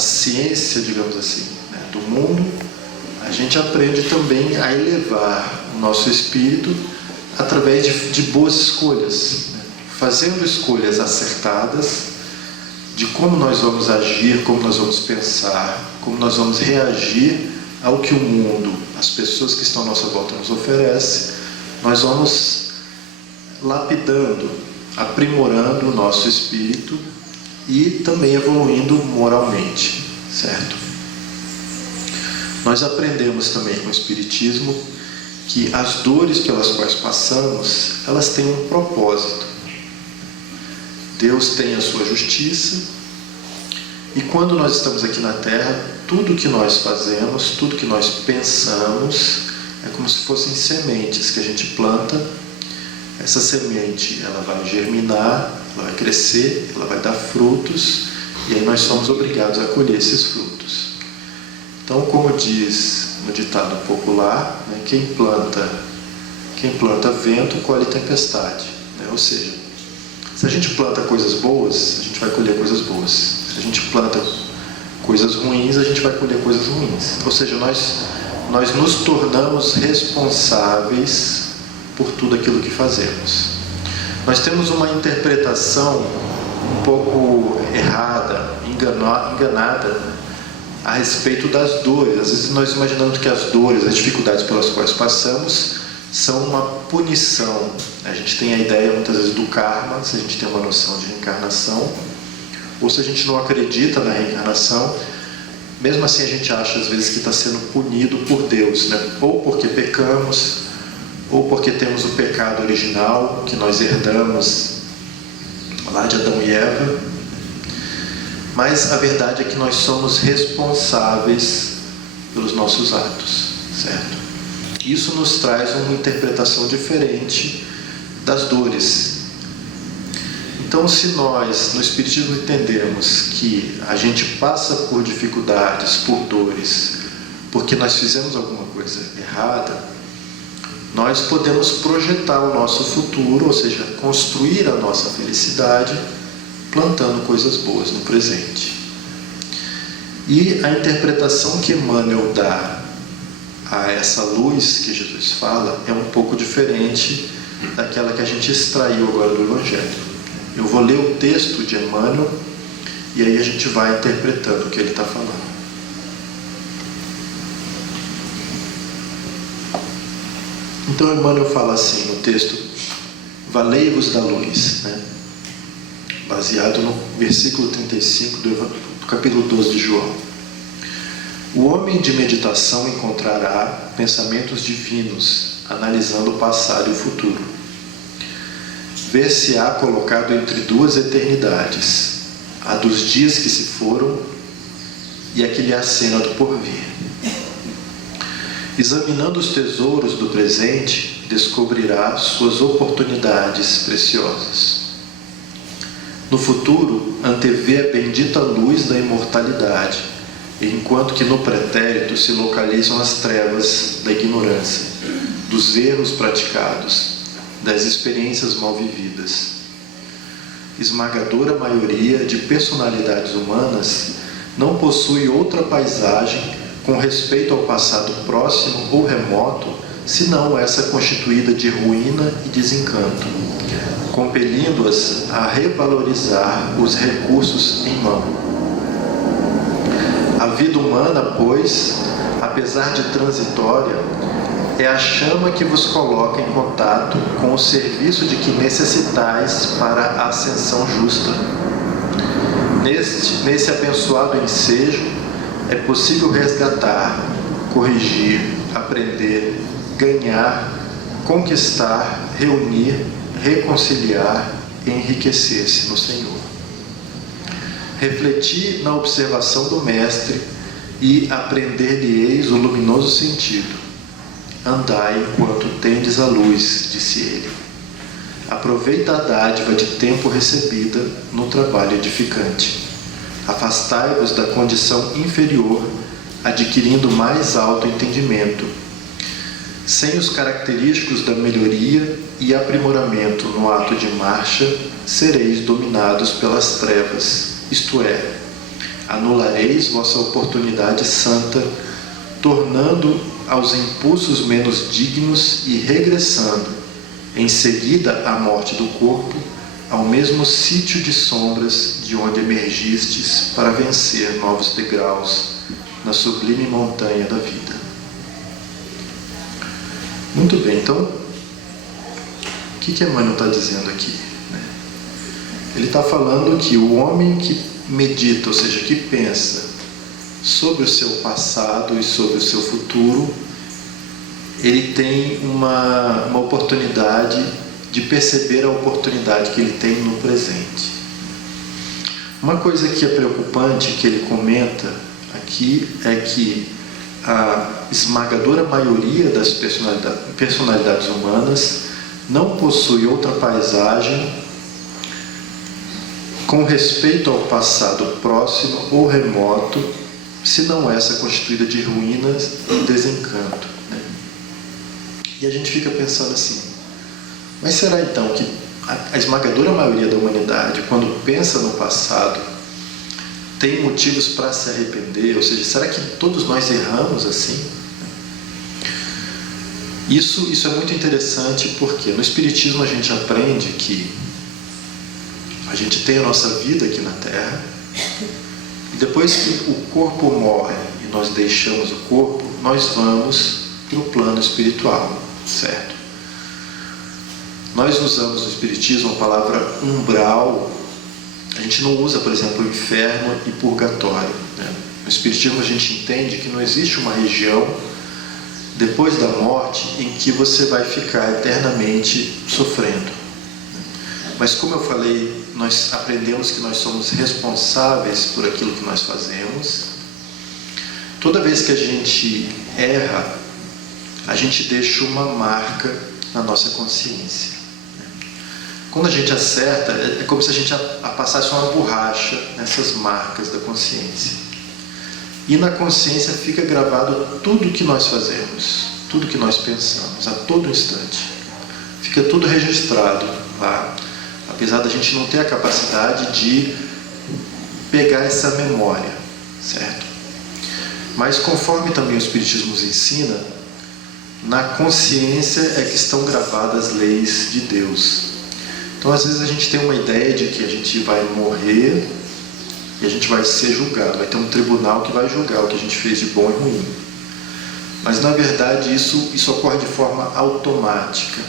ciência, digamos assim, né, do mundo, a gente aprende também a elevar o nosso espírito através de boas escolhas, né, fazendo escolhas acertadas de como nós vamos agir, como nós vamos pensar, como nós vamos reagir ao que o mundo, as pessoas que estão à nossa volta nos oferecem. Nós vamos lapidando, aprimorando o nosso espírito e também evoluindo moralmente, certo? Nós aprendemos também com o Espiritismo que as dores pelas quais passamos, elas têm um propósito. Deus tem a sua justiça, e quando nós estamos aqui na Terra, tudo que nós fazemos, tudo que nós pensamos, é como se fossem sementes que a gente planta. Essa semente, ela vai germinar, ela vai crescer, ela vai dar frutos, e aí nós somos obrigados a colher esses frutos. Então, como diz no ditado popular, né, quem planta vento, colhe tempestade, né? Ou seja, se a gente planta coisas boas, a gente vai colher coisas boas. Se a gente planta coisas ruins, a gente vai colher coisas ruins. Ou seja, nós nos tornamos responsáveis por tudo aquilo que fazemos. Nós temos uma interpretação um pouco errada, enganada a respeito das dores. Às vezes nós imaginamos que as dores, as dificuldades pelas quais passamos são uma punição. A gente tem a ideia muitas vezes do karma, se a gente tem uma noção de reencarnação, ou se a gente não acredita na reencarnação, mesmo assim a gente acha às vezes que está sendo punido por Deus, né? Ou porque pecamos, ou porque temos o pecado original que nós herdamos lá de Adão e Eva. Mas a verdade é que nós somos responsáveis pelos nossos atos, certo? Isso nos traz uma interpretação diferente das dores. Então, se nós no Espiritismo entendemos que a gente passa por dificuldades, por dores, porque nós fizemos alguma coisa errada, nós podemos projetar o nosso futuro, ou seja, construir a nossa felicidade, plantando coisas boas no presente. E a interpretação que Emmanuel dá a essa luz que Jesus fala é um pouco diferente daquela que a gente extraiu agora do Evangelho. Eu vou ler o texto de Emmanuel e aí a gente vai interpretando o que ele está falando. Então Emmanuel fala assim no texto: valei-vos da luz, né? Baseado no versículo 35 do capítulo 12 de João. O homem de meditação encontrará pensamentos divinos, analisando o passado e o futuro. Ver-se-á colocado entre duas eternidades, a dos dias que se foram e a que lhe acena do porvir. Examinando os tesouros do presente, descobrirá suas oportunidades preciosas. No futuro, antevê a bendita luz da imortalidade, enquanto que no pretérito se localizam as trevas da ignorância, dos erros praticados, das experiências mal vividas. Esmagadora maioria de personalidades humanas não possui outra paisagem com respeito ao passado próximo ou remoto, senão essa constituída de ruína e desencanto, compelindo-as a revalorizar os recursos em mão. A vida humana, pois, apesar de transitória, é a chama que vos coloca em contato com o serviço de que necessitais para a ascensão justa. Nesse abençoado ensejo, é possível resgatar, corrigir, aprender, ganhar, conquistar, reunir, reconciliar e enriquecer-se no Senhor. Refleti na observação do Mestre e aprender-lhe-eis o luminoso sentido. Andai enquanto tendes a luz, disse ele. Aproveita a dádiva de tempo recebida no trabalho edificante. Afastai-vos da condição inferior, adquirindo mais alto entendimento. Sem os característicos da melhoria e aprimoramento no ato de marcha, sereis dominados pelas trevas, isto é, Anulareis vossa oportunidade santa, tornando aos impulsos menos dignos e regressando, em seguida à morte do corpo, ao mesmo sítio de sombras de onde emergistes para vencer novos degraus na sublime montanha da vida. Muito bem, então, o que Emmanuel está dizendo aqui? Ele está falando que o homem que medita, ou seja, que pensa sobre o seu passado e sobre o seu futuro, ele tem uma oportunidade de perceber a oportunidade que ele tem no presente. Uma coisa que é preocupante, que ele comenta aqui, é que a esmagadora maioria das personalidades humanas não possui outra paisagem com respeito ao passado próximo ou remoto, se não essa constituída de ruínas e desencanto. E a gente fica pensando assim, mas será então que a esmagadora maioria da humanidade, quando pensa no passado, tem motivos para se arrepender? Ou seja, será que todos nós erramos assim? Isso é muito interessante, porque no Espiritismo a gente aprende que a gente tem a nossa vida aqui na Terra, e depois que o corpo morre e nós deixamos o corpo, nós vamos para o plano espiritual, certo? Nós usamos no Espiritismo a palavra umbral. A gente não usa, por exemplo, inferno e purgatório, né? No Espiritismo a gente entende que não existe uma região depois da morte em que você vai ficar eternamente sofrendo. Mas como eu falei, nós aprendemos que nós somos responsáveis por aquilo que nós fazemos. Toda vez que a gente erra, a gente deixa uma marca na nossa consciência. Quando a gente acerta, é como se a gente passasse uma borracha nessas marcas da consciência. E na consciência fica gravado tudo que nós fazemos, tudo que nós pensamos, a todo instante. Fica tudo registrado lá. Apesar da gente não ter a capacidade de pegar essa memória, certo? Mas conforme também o Espiritismo nos ensina, na consciência é que estão gravadas as leis de Deus. Então às vezes a gente tem uma ideia de que a gente vai morrer e a gente vai ser julgado, vai ter um tribunal que vai julgar o que a gente fez de bom e ruim. Mas na verdade isso ocorre de forma automática.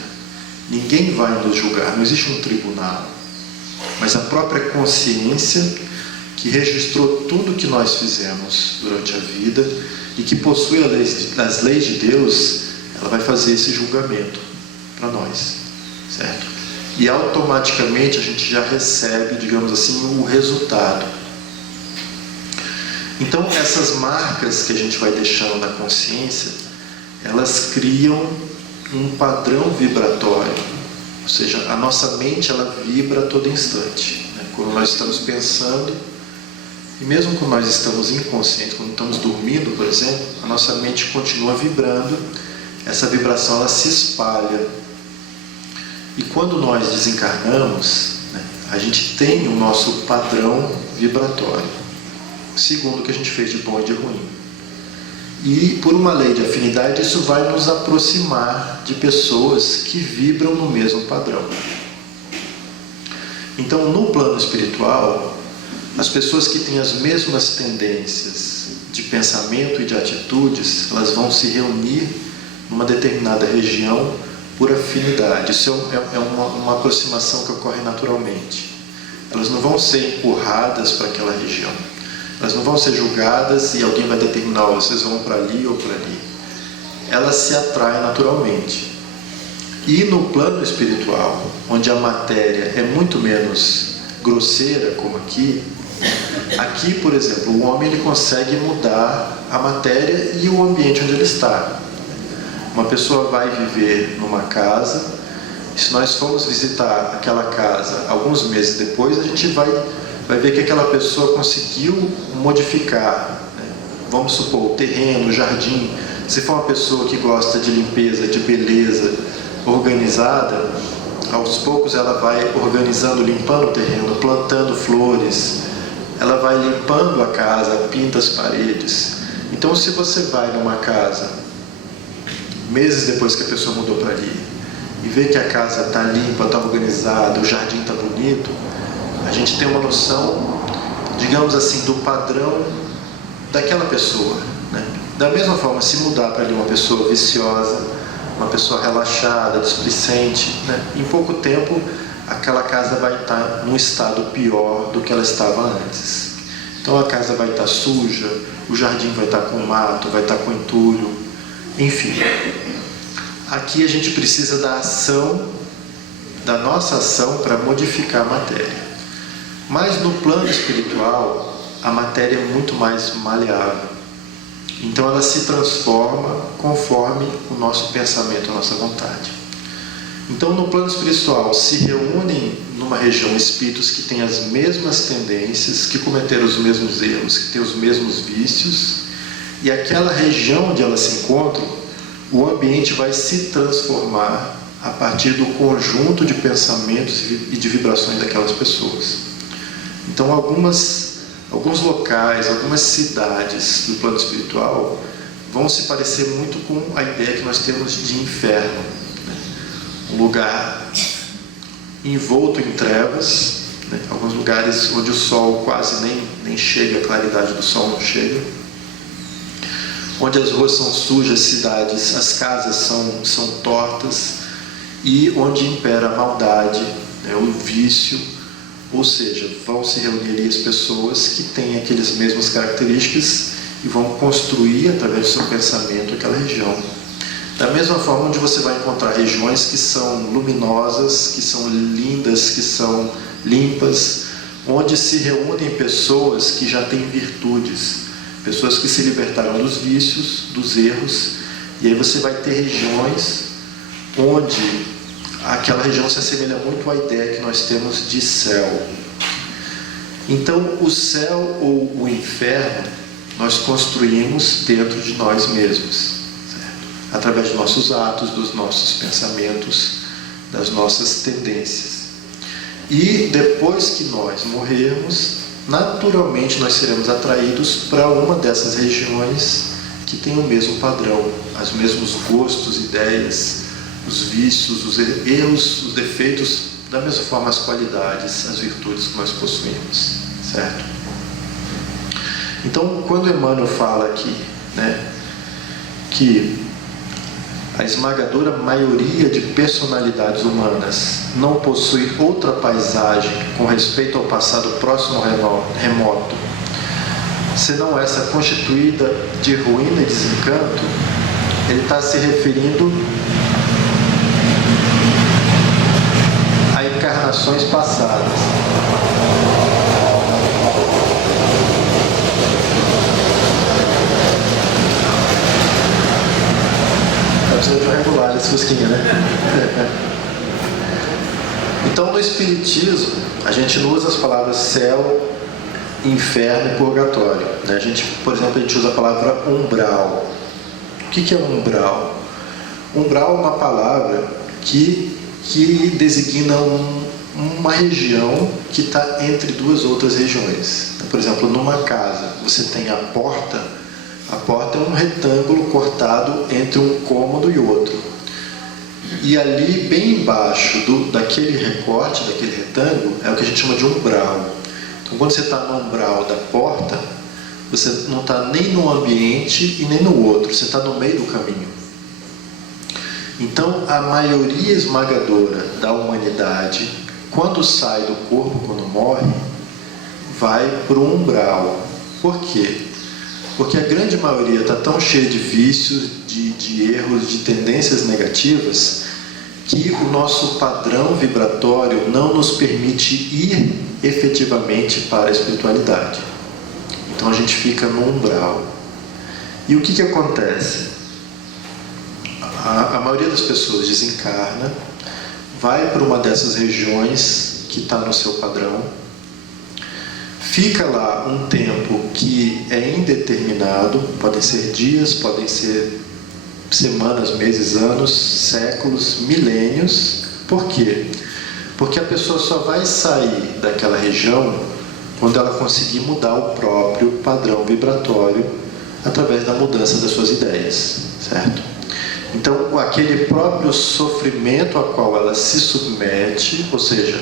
Ninguém vai nos julgar, não existe um tribunal, mas a própria consciência que registrou tudo que nós fizemos durante a vida e que possui as leis de Deus, ela vai fazer esse julgamento para nós, certo? E automaticamente a gente já recebe, digamos assim, o resultado. Então essas marcas que a gente vai deixando na consciência, elas criam um padrão vibratório, ou seja, a nossa mente ela vibra a todo instante, né? Quando nós estamos pensando, e mesmo quando nós estamos inconscientes, quando estamos dormindo, por exemplo, a nossa mente continua vibrando, essa vibração ela se espalha, e quando nós desencarnamos, né, a gente tem o nosso padrão vibratório, segundo o que a gente fez de bom e de ruim. E por uma lei de afinidade, isso vai nos aproximar de pessoas que vibram no mesmo padrão. Então, no plano espiritual, as pessoas que têm as mesmas tendências de pensamento e de atitudes, elas vão se reunir numa determinada região por afinidade. Isso é uma aproximação que ocorre naturalmente. Elas não vão ser empurradas para aquela região. Elas não vão ser julgadas e alguém vai determinar, vocês vão para ali ou para ali. Elas se atraem naturalmente. E no plano espiritual, onde a matéria é muito menos grosseira, como aqui, por exemplo, o homem ele consegue mudar a matéria e o ambiente onde ele está. Uma pessoa vai viver numa casa, e se nós formos visitar aquela casa alguns meses depois, a gente vai ver que aquela pessoa conseguiu modificar, né? Vamos supor, o terreno, o jardim. Se for uma pessoa que gosta de limpeza, de beleza organizada, aos poucos ela vai organizando, limpando o terreno, plantando flores, ela vai limpando a casa, pinta as paredes. Então, se você vai numa casa, meses depois que a pessoa mudou para ali, e vê que a casa está limpa, está organizada, o jardim está bonito, a gente tem uma noção, digamos assim, do padrão daquela pessoa, né? Da mesma forma, se mudar para ali uma pessoa viciosa, uma pessoa relaxada, displicente, né? Em pouco tempo, aquela casa vai estar num estado pior do que ela estava antes. Então a casa vai estar suja, o jardim vai estar com mato, vai estar com entulho, enfim. Aqui a gente precisa da ação, da nossa ação para modificar a matéria. Mas no plano espiritual, a matéria é muito mais maleável. Então ela se transforma conforme o nosso pensamento, a nossa vontade. Então no plano espiritual se reúnem numa região espíritos que têm as mesmas tendências, que cometeram os mesmos erros, que têm os mesmos vícios, e aquela região onde elas se encontram, o ambiente vai se transformar a partir do conjunto de pensamentos e de vibrações daquelas pessoas. Então alguns locais, algumas cidades do plano espiritual vão se parecer muito com a ideia que nós temos de inferno, né? Um lugar envolto em trevas, né? Alguns lugares onde o sol quase nem chega, a claridade do sol não chega, onde as ruas são sujas, cidades, as casas são tortas, e onde impera a maldade, né? O vício. Ou seja, vão se reunir ali as pessoas que têm aquelas mesmas características e vão construir, através do seu pensamento, aquela região. Da mesma forma, onde você vai encontrar regiões que são luminosas, que são lindas, que são limpas, onde se reúnem pessoas que já têm virtudes, pessoas que se libertaram dos vícios, dos erros, e aí você vai ter regiões onde aquela região se assemelha muito à ideia que nós temos de céu. Então, o céu ou o inferno nós construímos dentro de nós mesmos, certo? Através de nossos atos, dos nossos pensamentos, das nossas tendências. E depois que nós morrermos, naturalmente nós seremos atraídos para uma dessas regiões que tem o mesmo padrão, os mesmos gostos, ideias, os vícios, os erros, os defeitos, da mesma forma as qualidades, as virtudes que nós possuímos, certo? Então, quando Emmanuel fala aqui, né, que a esmagadora maioria de personalidades humanas não possui outra paisagem com respeito ao passado próximo ou remoto, senão essa constituída de ruína e desencanto, ele está se referindo encarnações passadas. Está precisando de um regular esse fusquinha, né? Então, no Espiritismo, a gente não usa as palavras céu, inferno e purgatório, né? Por exemplo, a gente usa a palavra umbral. O que é umbral? Umbral é uma palavra que designa uma região que está entre duas outras regiões. Por exemplo, numa casa, você tem a porta é um retângulo cortado entre um cômodo e outro. E ali, bem embaixo daquele recorte, daquele retângulo, é o que a gente chama de umbral. Então, quando você está no umbral da porta, você não está nem no ambiente e nem no outro, você está no meio do caminho. Então, a maioria esmagadora da humanidade, quando sai do corpo, quando morre, vai para o umbral. Por quê? Porque a grande maioria está tão cheia de vícios, de erros, de tendências negativas, que o nosso padrão vibratório não nos permite ir efetivamente para a espiritualidade. Então a gente fica no umbral. E o que acontece? A maioria das pessoas desencarna, vai para uma dessas regiões que está no seu padrão, fica lá um tempo que é indeterminado, podem ser dias, podem ser semanas, meses, anos, séculos, milênios. Por quê? Porque a pessoa só vai sair daquela região quando ela conseguir mudar o próprio padrão vibratório através da mudança das suas ideias, certo? Então, aquele próprio sofrimento a qual ela se submete, ou seja,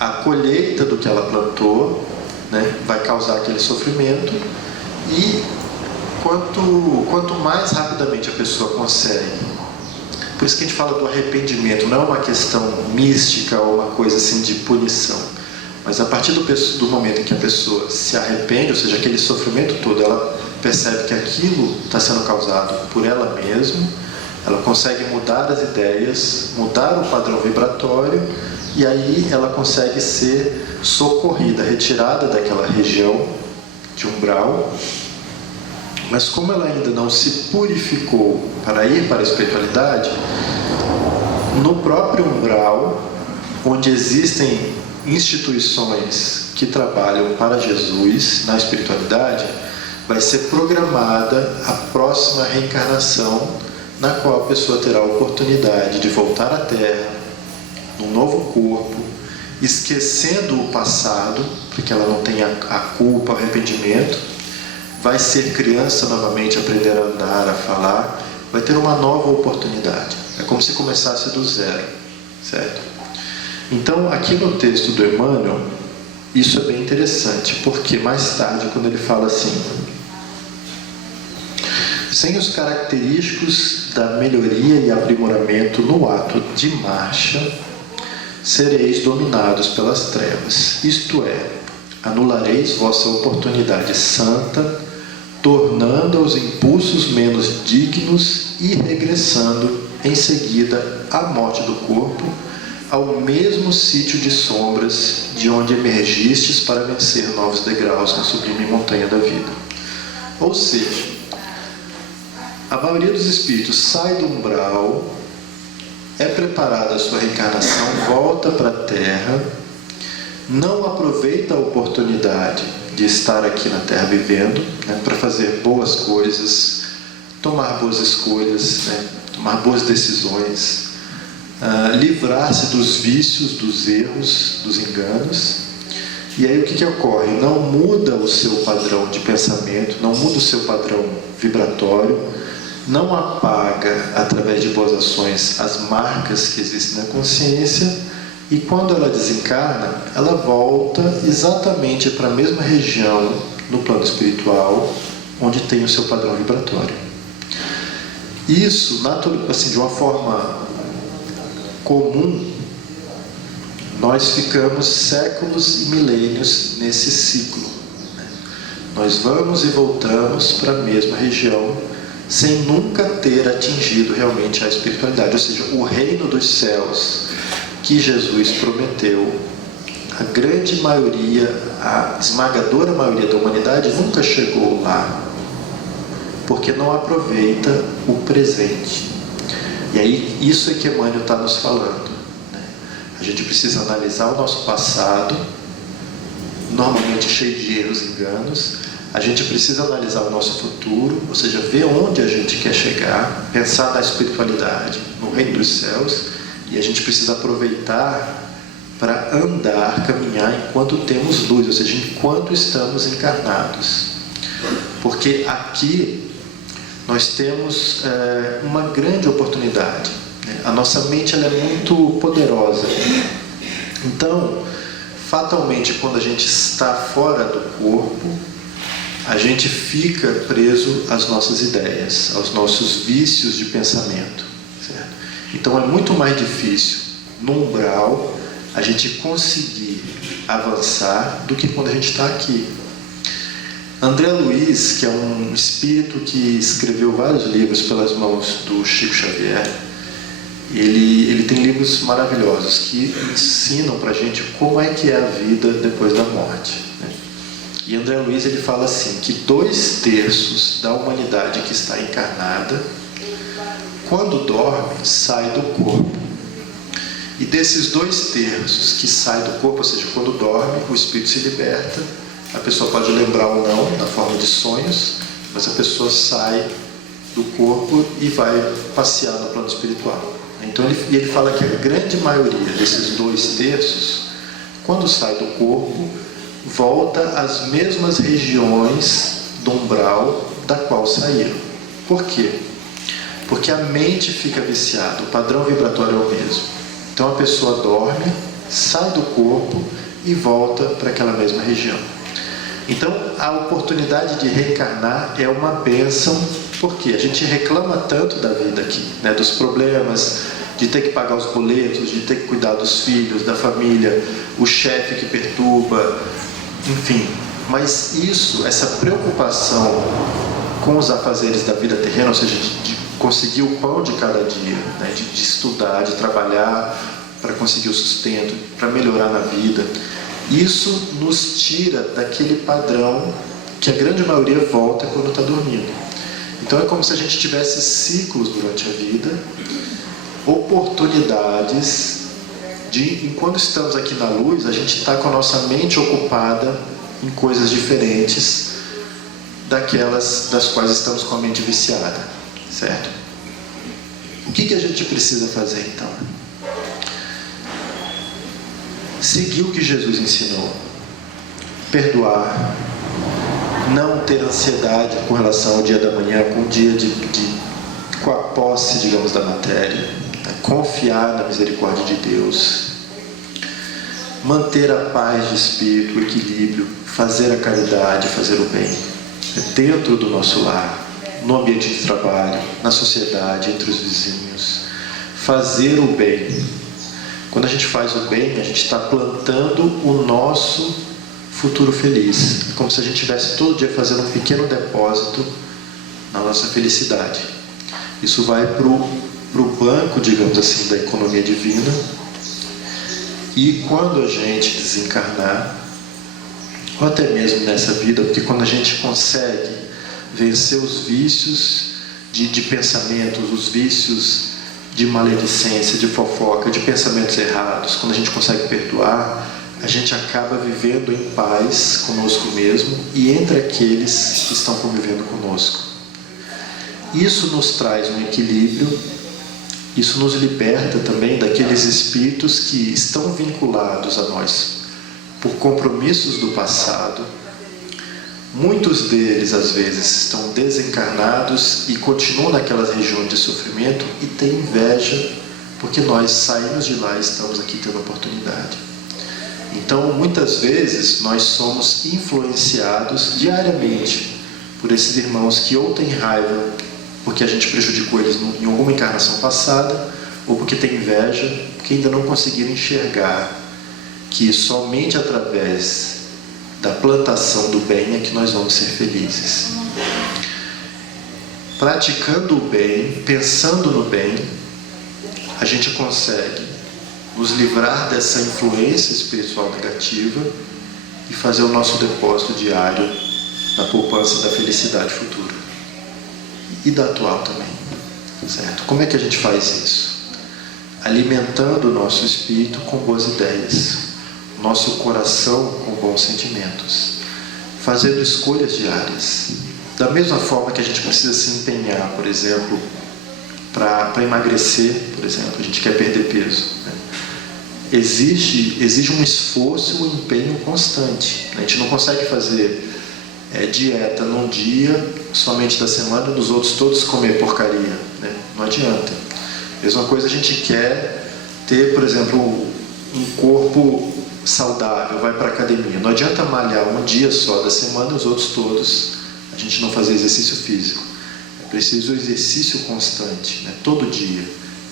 a colheita do que ela plantou, né, vai causar aquele sofrimento, e quanto mais rapidamente a pessoa consegue. Por isso que a gente fala do arrependimento, não é uma questão mística ou uma coisa assim de punição, mas a partir do momento em que a pessoa se arrepende, ou seja, aquele sofrimento todo, ela percebe que aquilo está sendo causado por ela mesma, ela consegue mudar as ideias, mudar o padrão vibratório, e aí ela consegue ser socorrida, retirada daquela região de umbral. Mas como ela ainda não se purificou para ir para a espiritualidade, no próprio umbral, onde existem instituições que trabalham para Jesus na espiritualidade, vai ser programada a próxima reencarnação, na qual a pessoa terá a oportunidade de voltar à Terra, num novo corpo, esquecendo o passado, porque ela não tem a culpa, o arrependimento, vai ser criança novamente, aprender a andar, a falar, vai ter uma nova oportunidade. É como se começasse do zero, certo? Então, aqui no texto do Emmanuel, isso é bem interessante, porque mais tarde, quando ele fala assim: sem os característicos da melhoria e aprimoramento no ato de marcha, sereis dominados pelas trevas, isto é, anulareis vossa oportunidade santa, tornando os impulsos menos dignos e regressando em seguida à morte do corpo, ao mesmo sítio de sombras de onde emergistes para vencer novos degraus na sublime montanha da vida. Ou seja, a maioria dos espíritos sai do umbral, é preparada a sua reencarnação, volta para a Terra, não aproveita a oportunidade de estar aqui na Terra vivendo, né, para fazer boas coisas, tomar boas escolhas, né, tomar boas decisões, livrar-se dos vícios, dos erros, dos enganos. E aí o que ocorre? Não muda o seu padrão de pensamento, não muda o seu padrão vibratório, não apaga, através de boas ações, as marcas que existem na consciência, e quando ela desencarna, ela volta exatamente para a mesma região no plano espiritual, onde tem o seu padrão vibratório. Isso, assim, de uma forma comum, nós ficamos séculos e milênios nesse ciclo, né? Nós vamos e voltamos para a mesma região, sem nunca ter atingido realmente a espiritualidade, ou seja, o reino dos céus que Jesus prometeu. A grande maioria, a esmagadora maioria da humanidade nunca chegou lá, porque não aproveita o presente. E aí, isso é que Emmanuel está nos falando, né? A gente precisa analisar o nosso passado, normalmente cheio de erros e enganos. A gente precisa analisar o nosso futuro, ou seja, ver onde a gente quer chegar, pensar na espiritualidade, no reino dos céus, e a gente precisa aproveitar para andar, caminhar enquanto temos luz, ou seja, enquanto estamos encarnados. Porque aqui nós temos uma grande oportunidade, né? A nossa mente ela é muito poderosa. Então, fatalmente, quando a gente está fora do corpo, a gente fica preso às nossas ideias, aos nossos vícios de pensamento, certo? Então é muito mais difícil, no umbral, a gente conseguir avançar do que quando a gente está aqui. André Luiz, que é um espírito que escreveu vários livros pelas mãos do Chico Xavier, ele tem livros maravilhosos que ensinam para a gente como é que é a vida depois da morte, né? E André Luiz ele fala assim, que 2/3 da humanidade que está encarnada, quando dorme, sai do corpo. E desses 2/3 que saem do corpo, ou seja, quando dorme, o espírito se liberta. A pessoa pode lembrar ou não, na forma de sonhos, mas a pessoa sai do corpo e vai passear no plano espiritual. Então ele fala que a grande maioria desses 2/3, quando sai do corpo, volta às mesmas regiões do umbral da qual saíram. Por quê? Porque a mente fica viciada, o padrão vibratório é o mesmo. Então a pessoa dorme, sai do corpo e volta para aquela mesma região. Então a oportunidade de reencarnar é uma bênção, porque a gente reclama tanto da vida aqui, né, dos problemas, de ter que pagar os boletos, de ter que cuidar dos filhos, da família, o chefe que perturba, enfim. Mas isso, essa preocupação com os afazeres da vida terrena, ou seja, de conseguir o pão de cada dia, né, de estudar, de trabalhar para conseguir o sustento, para melhorar na vida, isso nos tira daquele padrão que a grande maioria volta quando está dormindo. Então é como se a gente tivesse ciclos durante a vida, oportunidades de, enquanto estamos aqui na luz, a gente está com a nossa mente ocupada em coisas diferentes daquelas das quais estamos com a mente viciada, certo? O que a gente precisa fazer então? Seguir o que Jesus ensinou, perdoar, não ter ansiedade com relação ao dia da manhã, com o dia com a posse, digamos, da matéria, confiar na misericórdia de Deus, manter a paz de espírito, o equilíbrio, fazer a caridade, fazer o bem, dentro do nosso lar, no ambiente de trabalho, na sociedade, entre os vizinhos, fazer o bem. Quando a gente faz o bem, a gente está plantando o nosso futuro feliz. É como se a gente estivesse todo dia fazendo um pequeno depósito na nossa felicidade. Isso vai para o banco, digamos assim, da economia divina. E quando a gente desencarnar, ou até mesmo nessa vida, porque quando a gente consegue vencer os vícios de pensamentos, os vícios de maledicência, de fofoca, de pensamentos errados, quando a gente consegue perdoar, a gente acaba vivendo em paz conosco mesmo e entre aqueles que estão convivendo conosco. Isso nos traz um equilíbrio, isso nos liberta também daqueles espíritos que estão vinculados a nós por compromissos do passado. Muitos deles, às vezes, estão desencarnados e continuam naquelas regiões de sofrimento e têm inveja porque nós saímos de lá e estamos aqui tendo oportunidade. Então, muitas vezes, nós somos influenciados diariamente por esses irmãos que ou têm raiva porque a gente prejudicou eles em alguma encarnação passada, ou porque têm inveja, porque ainda não conseguiram enxergar que somente através da plantação do bem é que nós vamos ser felizes. Praticando o bem, pensando no bem, a gente consegue nos livrar dessa influência espiritual negativa e fazer o nosso depósito diário na poupança da felicidade futura e da atual também, certo? Como é que a gente faz isso? Alimentando o nosso espírito com boas ideias, nosso coração com bons sentimentos, fazendo escolhas diárias. Da mesma forma que a gente precisa se empenhar, por exemplo, para emagrecer, por exemplo, a gente quer perder peso, né? Exige um esforço e um empenho constante. A gente não consegue fazer dieta num dia, somente da semana, e nos outros todos comer porcaria, né? Não adianta. Mesma coisa a gente quer ter, por exemplo, um corpo saudável, vai para a academia. Não adianta malhar um dia só da semana e os outros todos a gente não fazer exercício físico. É preciso exercício constante, né? Todo dia.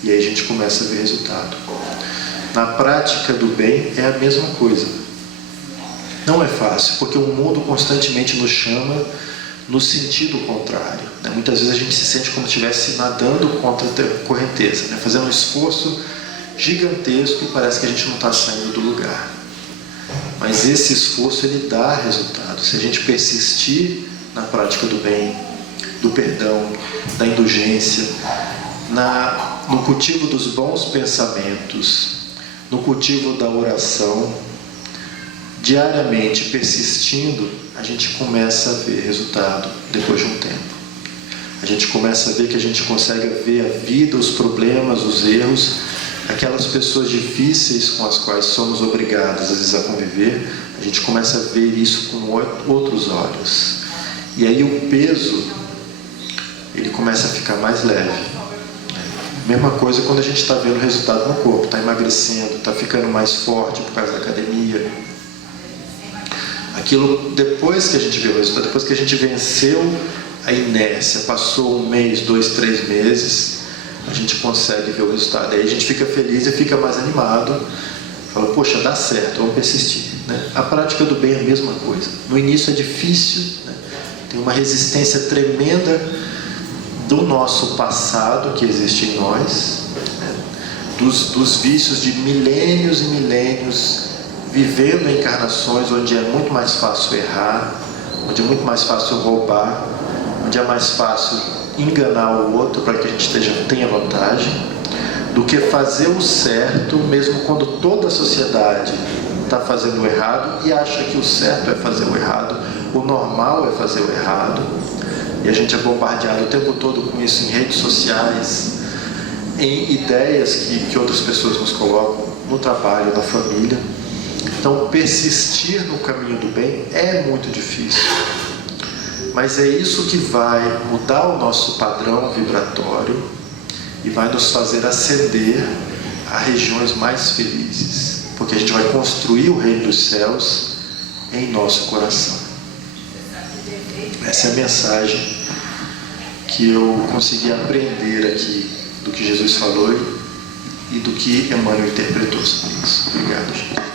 E aí a gente começa a ver resultado. Na prática do bem é a mesma coisa. Não é fácil, porque o mundo constantemente nos chama no sentido contrário, né? Muitas vezes a gente se sente como se estivesse nadando contra a correnteza, né? Fazendo um esforço gigantesco e parece que a gente não está saindo do lugar. Mas esse esforço ele dá resultado. Se a gente persistir na prática do bem, do perdão, da indulgência, no cultivo dos bons pensamentos, no cultivo da oração, diariamente persistindo, a gente começa a ver resultado depois de um tempo. A gente começa a ver que a gente consegue ver a vida, os problemas, os erros aquelas pessoas difíceis com as quais somos obrigados às vezes a conviver, a gente começa a ver isso com outros olhos. E aí o peso, ele começa a ficar mais leve. Mesma coisa quando a gente está vendo o resultado no corpo, está emagrecendo, está ficando mais forte por causa da academia. Aquilo, depois que a gente vê o resultado, depois que a gente venceu a inércia, passou 1 mês, 2, 3 meses, a gente consegue ver o resultado. Aí a gente fica feliz e fica mais animado. Fala, poxa, dá certo, vamos persistir. Né? A prática do bem é a mesma coisa. No início é difícil, né? Tem uma resistência tremenda do nosso passado que existe em nós, né? dos vícios de milênios e milênios, vivendo encarnações onde é muito mais fácil errar, onde é muito mais fácil roubar, onde é mais fácil enganar o outro para que a gente tenha vantagem, do que fazer o certo, mesmo quando toda a sociedade está fazendo o errado e acha que o certo é fazer o errado, o normal é fazer o errado. E a gente é bombardeado o tempo todo com isso em redes sociais, em ideias que outras pessoas nos colocam no trabalho, na família. Então, persistir no caminho do bem é muito difícil. Mas é isso que vai mudar o nosso padrão vibratório e vai nos fazer ascender a regiões mais felizes. Porque a gente vai construir o reino dos céus em nosso coração. Essa é a mensagem que eu consegui aprender aqui do que Jesus falou e do que Emmanuel interpretou sobre isso. Obrigado, gente.